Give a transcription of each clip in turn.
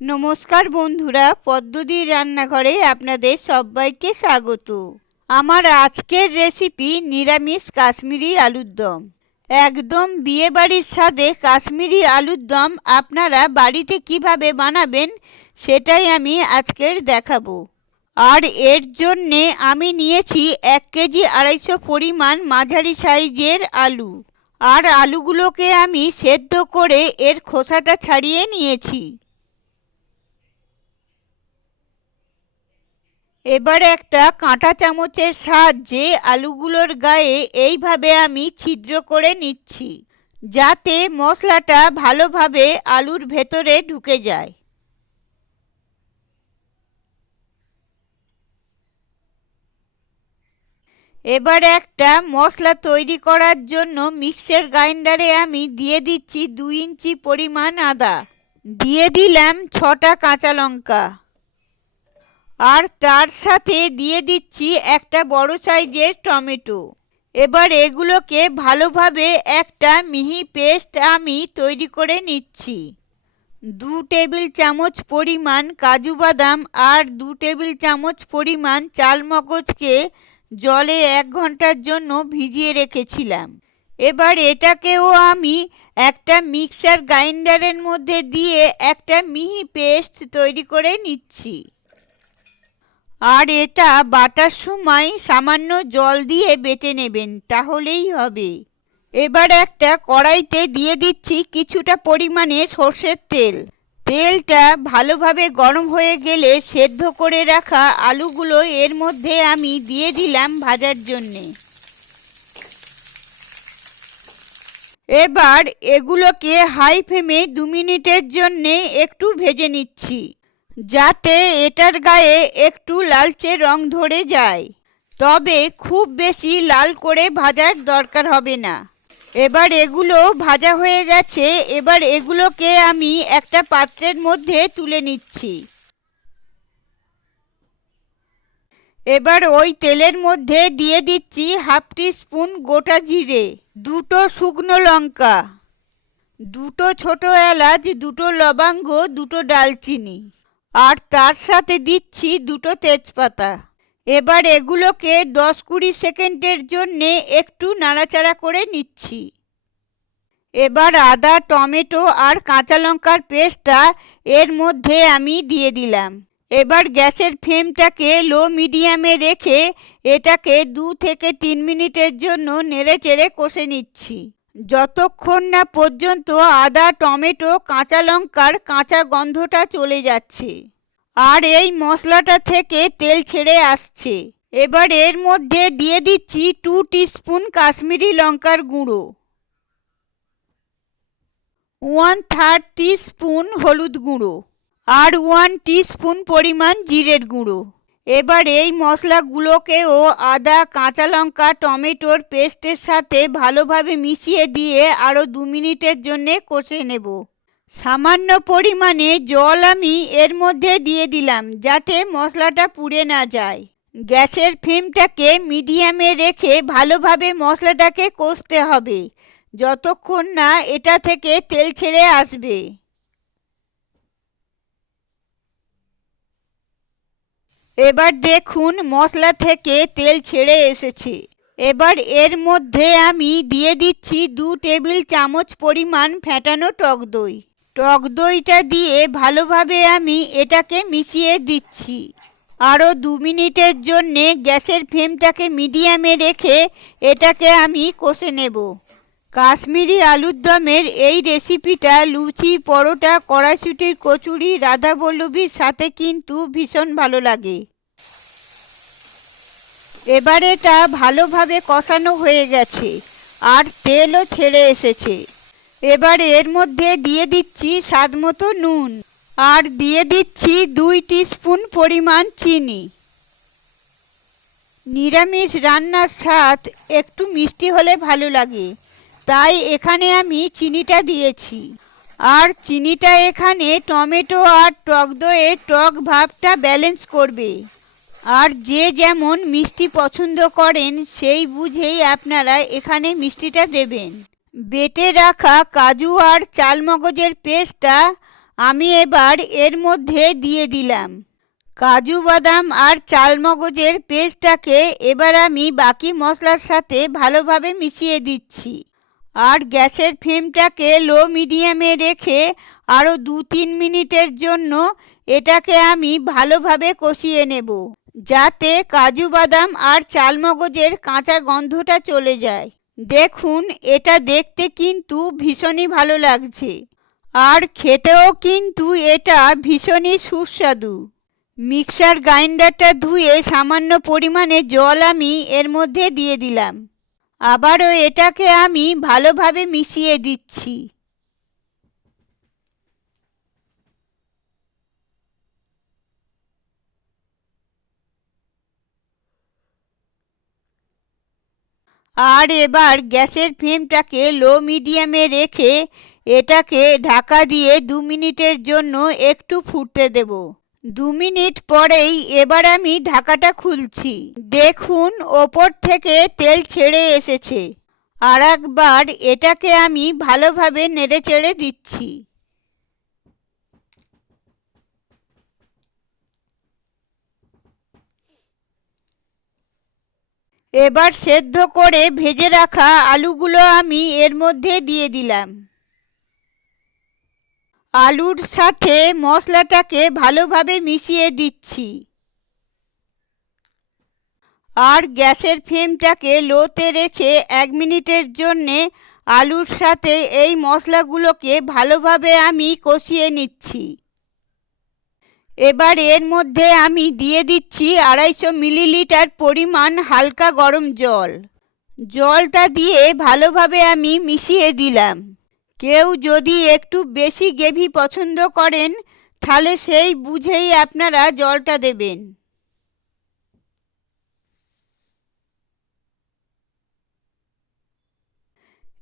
নমস্কার বন্ধুরা পদ্মদির রান্নাঘরে আপনাদের সবাইকে স্বাগত। আমার আজকের রেসিপি নিরামিষ কাশ্মীরি আলুর দম। একদম বিয়েবাড়ির স্বাদে কাশ্মীরি আলুর দম আপনারা বাড়িতে কীভাবে বানাবেন সেটাই আমি আজকের দেখাবো। আর এর জন্যে আমি নিয়েছি এক কেজি আড়াইশো পরিমাণ মাঝারি সাইজের আলু। আর আলুগুলোকে আমি সেদ্ধ করে এর খোসাটা ছাড়িয়ে নিয়েছি। এবার একটা কাঁটা চামচের সাহায্যে আলুগুলোর গায়ে এইভাবে আমি ছিদ্র করে নিচ্ছি, যাতে মশলাটা ভালোভাবে আলুর ভেতরে ঢুকে যায়। এবার একটা মশলা তৈরি করার জন্য মিক্সার গ্রাইন্ডারে আমি দিয়ে দিচ্ছি দুই ইঞ্চি পরিমাণ আদা। দিয়ে দিলাম ছটা কাঁচা লঙ্কা। আর তার সাথে দিয়ে দিচ্ছি একটা বড় সাইজের টমেটো। এবার এগুলোকে ভালোভাবে একটা মিহি পেস্ট আমি তৈরি করে নিচ্ছি। দু টেবিল চামচ পরিমাণ কাজু বাদাম আর দু টেবিল চামচ পরিমাণ চালমগজকে জলে এক ঘণ্টার জন্য ভিজিয়ে রেখেছিলাম। এবার এটাকেও আমি একটা মিক্সার গ্রাইন্ডারের মধ্যে দিয়ে একটা মিহি পেস্ট তৈরি করে নিচ্ছি। আর এটা বাটার সময় সামান্য জল দিয়ে বেটে নেবেন, তাহলেই হবে। এবার একটা কড়াইতে দিয়ে দিচ্ছি কিছুটা পরিমাণে সর্ষের তেল। তেলটা ভালোভাবে গরম হয়ে গেলে সেদ্ধ করে রাখা আলুগুলো এর মধ্যে আমি দিয়ে দিলাম ভাজার জন্যে। এবার এগুলোকে হাই ফ্লেমে দু মিনিটের জন্যে একটু ভেজে নিচ্ছি। যাতে এটার গায়ে একটু লালচে রং ধরে যায়। তবে খুব বেশি লাল করে ভাজার দরকার হবে না। এবার এগুলো ভাজা হয়ে গেছে, এবার এগুলোকে আমি একটা পাত্রের মধ্যে তুলে নিচ্ছি। এবার ওই তেলের মধ্যে দিয়ে দিচ্ছি হাফ টি স্পুন গোটা জিরে, দুটো শুকনো লঙ্কা, দুটো ছোট এলাচ, দুটো লবঙ্গ, দুটো ডালচিনি। আর তার সাথে দিচ্ছি দুটো তেজপাতা। এবার এগুলোকে দশ কুড়ি সেকেন্ডের জন্যে একটু নাড়াচাড়া করে নিচ্ছি। এবার আদা, টমেটো আর কাঁচা লঙ্কার পেস্টটা এর মধ্যে আমি দিয়ে দিলাম। এবার গ্যাসের ফ্লেমটাকে লো মিডিয়ামে রেখে এটাকে দু থেকে তিন মিনিটের জন্য নেড়ে চেড়ে কষে নিচ্ছি। যতক্ষণ না পর্যন্ত আদা, টমেটো, কাঁচা লঙ্কার কাঁচা গন্ধটা চলে যাচ্ছে। আর এই মশলাটা থেকে তেল ছেড়ে আসছে। এবার এর মধ্যে দিয়ে দিচ্ছি টু টিস্পুন কাশ্মীরি লঙ্কার গুঁড়ো। ওয়ান থার্ড টিস্পুন হলুদ গুঁড়ো। আর ওয়ান টিস্পুন পরিমাণ জিরের গুঁড়ো। এবার এই মশলাগুলোকেও আদা, কাঁচা লঙ্কা, টমেটোর পেস্টের সাথে ভালোভাবে মিশিয়ে দিয়ে আরও দু মিনিটের জন্যে কষে নেব। সামান্য পরিমাণে জল আমি এর মধ্যে দিয়ে দিলাম যাতে মশলাটা পুড়ে না যায়। গ্যাসের ফ্লেমটাকে মিডিয়ামে রেখে ভালোভাবে মশলাটাকে কষতে হবে, যতক্ষণ না এটা থেকে তেল ছেড়ে আসবে। এবার দেখুন মশলা থেকে তেল ছেড়ে এসেছে। এবার এর মধ্যে আমি দিয়ে দিচ্ছি দু টেবিল চামচ পরিমাণ ফ্যাটানো টক দই। টক দইটা দিয়ে ভালোভাবে আমি এটাকে মিশিয়ে দিচ্ছি। আরও দু মিনিটের জন্যে গ্যাসের ফ্লেমটাকে মিডিয়ামে রেখে এটাকে আমি কষে নেব। কাশ্মীরি আলুর দমের এই রেসিপিটা লুচি, পরোটা, কড়াইশুটির কচুরি, রাধাবল্লভীর সাথে কিন্তু ভীষণ ভালো লাগে। এবার এটা ভালোভাবে কষানো হয়ে গেছে আর তেলও ছেড়ে এসেছে। এবার এর মধ্যে দিয়ে দিচ্ছি স্বাদ মতো নুন আর দিয়ে দিচ্ছি দুই স্পুন পরিমাণ চিনি। নিরামিষ রান্নার স্বাদ একটু মিষ্টি হলে ভালো লাগে। তাই এখানে আমি চিনিটা দিয়েছি। আর চিনিটা এখানে টমেটো আর টক দইয়ে টক ভাবটা ব্যালেন্স করবে। আর যে যেমন মিষ্টি পছন্দ করেন, সেই বুঝেই আপনারা এখানে মিষ্টিটা দেবেন। বেটে রাখা কাজু আর চালমগজের পেস্টটা আমি এবার এর মধ্যে দিয়ে দিলাম। কাজু বাদাম আর চালমগজের পেস্টটাকে এবার আমি বাকি মশলার সাথে ভালোভাবে মিশিয়ে দিচ্ছি। আর গ্যাসের ফ্লেমটাকে লো মিডিয়ামে রেখে আরও দু তিন মিনিটের জন্য এটাকে আমি ভালোভাবে কষিয়ে নেব, যাতে কাজু বাদাম আর চালমগজের কাঁচা গন্ধটা চলে যায়। দেখুন, এটা দেখতে কিন্তু ভীষণই ভালো লাগছে। আর খেতেও কিন্তু এটা ভীষণই সুস্বাদু। মিক্সার গ্রাইন্ডারটা ধুয়ে সামান্য পরিমাণে জল আমি এর মধ্যে দিয়ে দিলাম। আবারও এটাকে আমি ভালোভাবে মিশিয়ে দিচ্ছি। আর এবার গ্যাসের ফ্লেমটাকে লো মিডিয়ামে রেখে এটাকে ঢাকা দিয়ে দু মিনিটের জন্য একটু ফুটতে দেব। দু মিনিট পরেই এবার আমি ঢাকাটা খুলছি। দেখুন, ওপর থেকে তেল ছেড়ে এসেছে। আর একবার এটাকে আমি ভালোভাবে নেড়ে চেড়ে দিচ্ছি। এবার সেদ্ধ করে ভেজে রাখা আলুগুলো আমি এর মধ্যে দিয়ে দিলাম। আলুর সাথে মশলাটাকে ভালোভাবে মিশিয়ে দিচ্ছি। আর গ্যাসের ফ্লেমটাকে লোতে রেখে এক মিনিটের জন্যে আলুর সাথে এই মশলাগুলোকে ভালোভাবে আমি কষিয়ে নিচ্ছি। এবার এর মধ্যে আমি দিয়ে দিচ্ছি আড়াইশো মিলিলিটার পরিমাণ হালকা গরম জল। জলটা দিয়ে ভালোভাবে আমি মিশিয়ে দিলাম। কেউ যদি একটু বেশি গ্রেভি পছন্দ করেন, তাহলে সেই বুঝেই আপনারা জলটা দেবেন।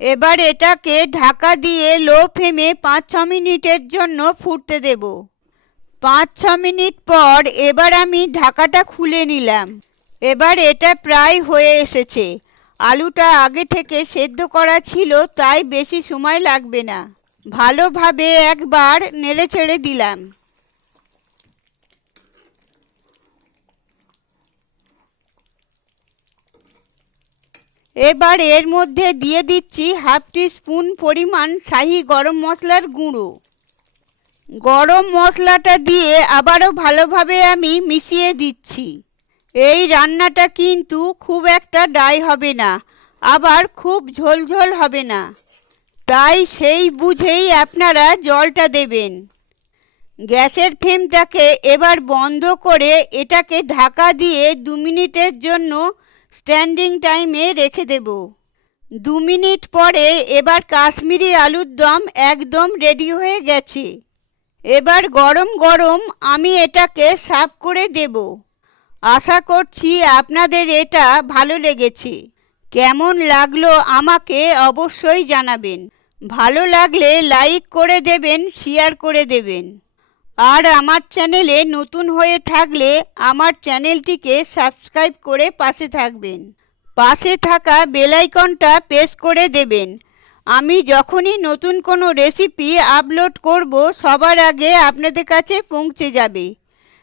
এবার এটাকে ঢাকা দিয়ে লো ফ্লেমে পাঁচ ছ মিনিটের জন্য ফুটতে দেব। পাঁচ ছ মিনিট পর এবার আমি ঢাকাটা খুলে নিলাম। এবার এটা প্রায় হয়ে এসেছে। আলুটা আগে থেকে সেদ্ধ করা ছিল, তাই বেশি সময় লাগবে না। ভালোভাবে একবার নেড়ে চেড়ে দিলাম। এবার এর মধ্যে দিয়ে দিচ্ছি হাফ টি স্পুন পরিমাণ শাহি গরম মশলার গুঁড়ো। গরম মশলাটা দিয়ে আবারও ভালোভাবে আমি মিশিয়ে দিচ্ছি। এই রান্নাটা কিন্তু খুব একটা ডাই হবে না, আবার খুব ঝোলঝোল হবে না। তাই সেই বুঝেই আপনারা জলটা দেবেন। গ্যাসের ফ্লেমটাকে এবার বন্ধ করে এটাকে ঢাকা দিয়ে দু মিনিটের জন্য স্ট্যান্ডিং টাইমে রেখে দেব। দু মিনিট পরে এবার কাশ্মীরি আলুর দম একদম রেডি হয়ে গেছে। এবার গরম গরম আমি এটাকে সার্ভ করে দেব। আশা করছি আপনাদের এটা ভালো লেগেছে। কেমন লাগল আমাকে অবশ্যই জানাবেন। ভালো লাগলে লাইক করে দেবেন, শেয়ার করে দেবেন। আর আমার চ্যানেলে নতুন হয়ে থাকলে আমার চ্যানেলটিকে সাবস্ক্রাইব করে পাশে থাকবেন। পাশে থাকা বেলাইকনটা প্রেস করে দেবেন। আমি যখনই নতুন কোনো রেসিপি আপলোড করব, সবার আগে আপনাদের কাছে পৌঁছে যাবে।